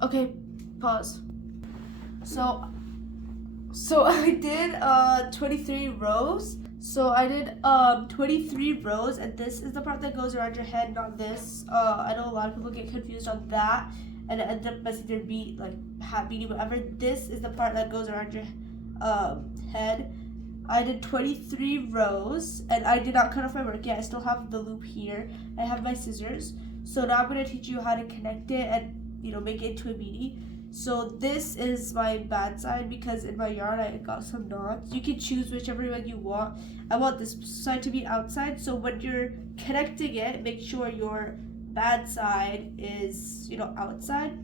Okay, pause. So I did 23 rows. So I did 23 rows, and this is the part that goes around your head, not this. I know a lot of people get confused on that, and it ends up messing their beat, like hat beanie, whatever. This is the part that goes around your head. I did 23 rows, and I did not cut off my work yet. I still have the loop here. I have my scissors. So now I'm gonna teach you how to connect it and make it into a beanie. So this is my bad side because in my yarn I got some knots. You can choose whichever one you want. I want this side to be outside. So when you're connecting it, make sure your bad side is outside.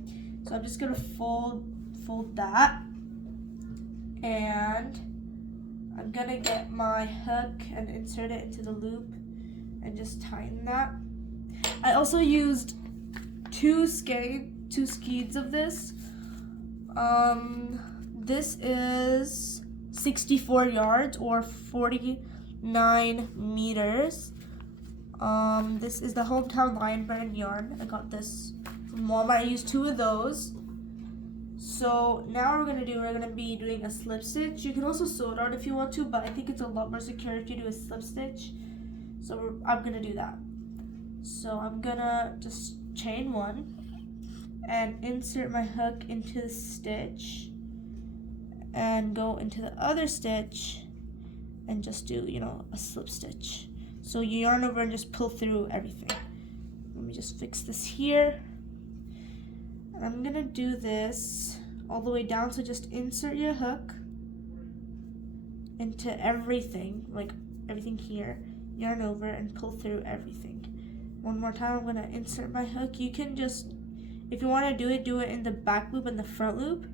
So I'm just gonna fold that, and I'm gonna get my hook and insert it into the loop and just tighten that. I also used two skeins of this. This is 64 yards or 49 meters. This is the Hometown Lion brand yarn. I got this from Walmart. I used two of those. So now we're gonna be doing a slip stitch. You can also sew it on if you want to, but I think it's a lot more secure if you do a slip stitch. So I'm gonna do that. So I'm gonna just chain one and insert my hook into the stitch and go into the other stitch and just do a slip stitch. So you yarn over and just pull through everything. Let me just fix this here. And I'm gonna do this all the way down, so just insert your hook into everything, like everything here, yarn over and pull through everything. One more time, I'm gonna insert my hook. You can just, if you wanna do it in the back loop and the front loop,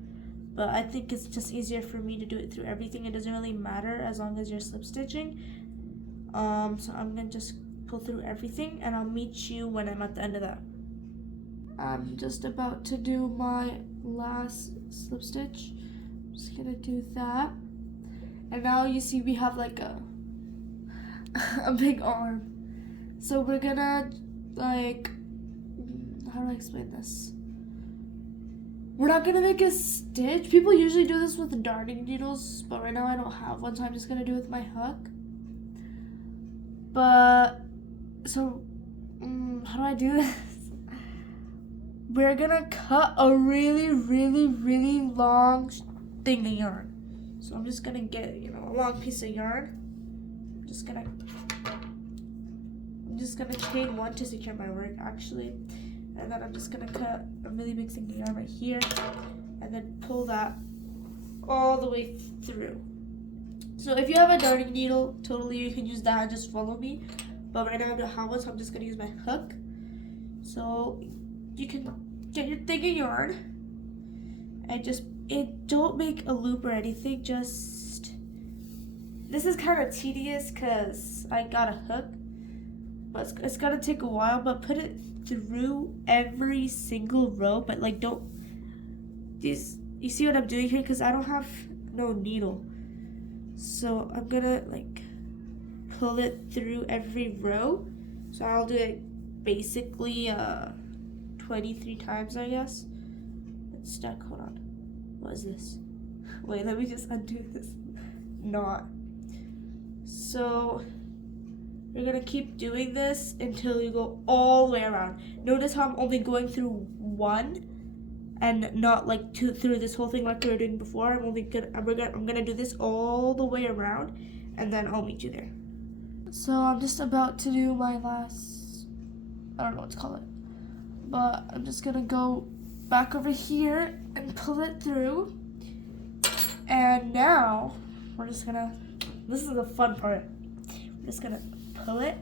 but I think it's just easier for me to do it through everything. It doesn't really matter as long as you're slip stitching. So I'm gonna just pull through everything, and I'll meet you when I'm at the end of that. I'm just about to do my last slip stitch. I'm just gonna do that. And now you see we have like a big arm. So we're gonna how do I explain this? We're not gonna make a stitch. People usually do this with darning needles, but right now I don't have one, so I'm just gonna do it with my hook. But, so, how do I do this? We're gonna cut a really, really, really long thing of yarn. So I'm just gonna get, a long piece of yarn. I'm just gonna chain one to secure my work, actually. And then I'm just gonna cut a really big thing of yarn right here, and then pull that all the way through. So if you have a darning needle, totally you can use that and just follow me. But right now I don't have one, so I'm just gonna use my hook. So you can get your thing of yarn and don't make a loop or anything. This is kind of tedious because I got a hook, but it's gonna take a while. But put it through every single row, but you see what I'm doing here, because I don't have no needle. So I'm gonna pull it through every row. So I'll do it basically 23 times, I guess. It's stuck. Hold on. What is this? Wait, let me just undo this knot. So you're gonna keep doing this until you go all the way around. Notice how I'm only going through one and not through this whole thing like we were doing before. I'm gonna do this all the way around, and then I'll meet you there. So I'm just about to do my last, I don't know what to call it, but I'm just gonna go back over here and pull it through. And now this is the fun part. We're just gonna pull it.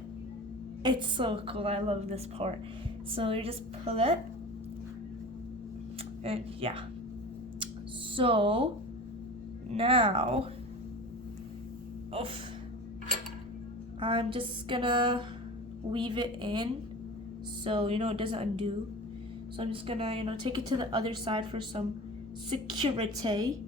It's so cool. I love this part. So you just pull it, and yeah. So now, I'm just gonna weave it in so it doesn't undo. So I'm just gonna take it to the other side for some security.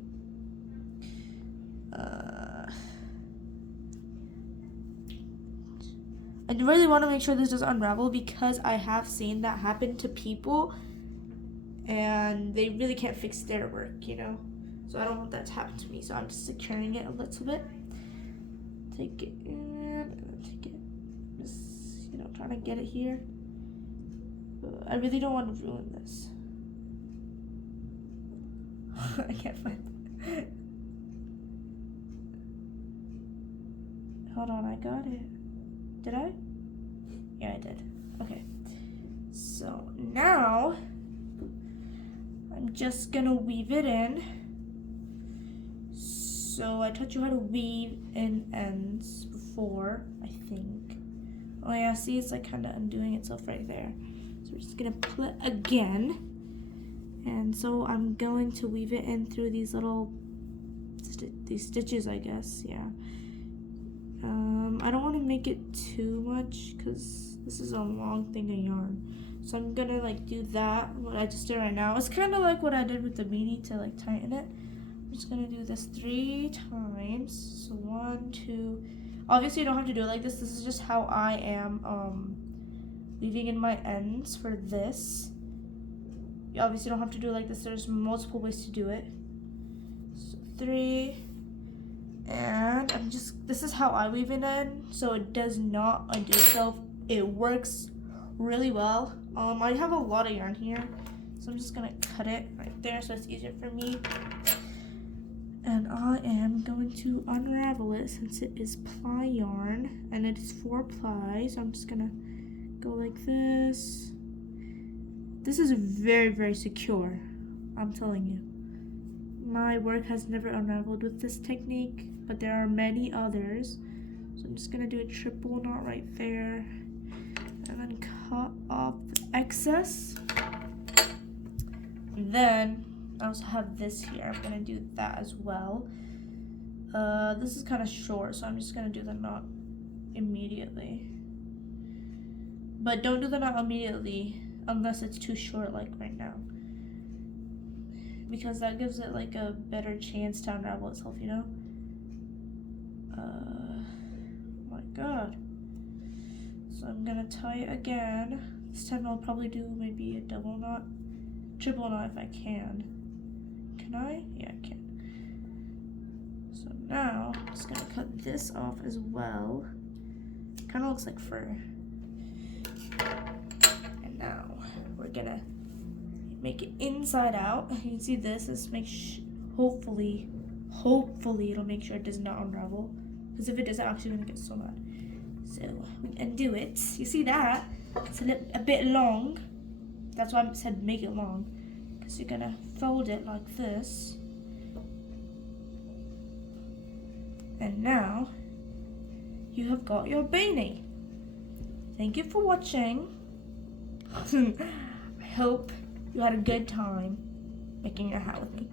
I really want to make sure this doesn't unravel, because I have seen that happen to people and they really can't fix their work, you know. So I don't want that to happen to me. So I'm just securing it a little bit. Take it in, take it. Just, you know, trying to get it here. I really don't want to ruin this. I can't find it. Hold on, I got it. Did I? Yeah, I did. Okay. So now I'm just gonna weave it in. So I taught you how to weave in ends before, I think. Oh yeah, see, it's like kind of undoing itself right there. So we're just gonna pull it again. And so I'm going to weave it in through these little, these stitches, I guess, yeah. I don't want to make it too much because this is a long thing of yarn. So I'm gonna like do that, what I just did right now. It's kind of like what I did with the beanie to like tighten it. I'm just gonna do this 3 times. So 1, 2. Obviously you don't have to do it like this. This is just how I am weaving in my ends for this. You obviously don't have to do it like this. There's multiple ways to do it. So 3, and I'm just, this is how I weave it in, so it does not undo itself. It works really well. I have a lot of yarn here, so I'm just gonna cut it right there so it's easier for me. And I am going to unravel it since it is ply yarn and it is 4 ply. So I'm just gonna go like this. This is very, very secure, I'm telling you. My work has never unraveled with this technique, but there are many others. So I'm just gonna do a triple knot right there and then cut off the excess. And then I also have this here. I'm gonna do that as well. This is kind of short, so I'm just gonna do the knot immediately. But don't do the knot immediately unless it's too short, like right now, because that gives it like a better chance to unravel itself, you know. Oh my god. So I'm gonna tie it again. This time I'll probably do maybe a double knot, triple knot if I can. Can I? Yeah, I can. So now I'm just gonna cut this off as well. Kind of looks like fur. And now we're gonna make it inside out. You can see this is hopefully it'll make sure it does not unravel. Because if it does, I'm actually gonna get so mad. So we undo it. You see that? It's a bit long. That's why I said make it long. Because you're gonna fold it like this. And now you have got your beanie. Thank you for watching. I hope you had a good time making your hat with me.